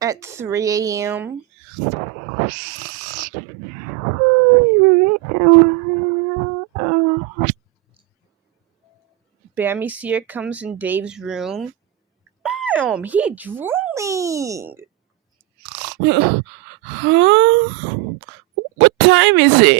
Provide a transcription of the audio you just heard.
At 3 a.m. Bammy Seer comes in Dave's room. Damn, he drooling. Huh? What time is it?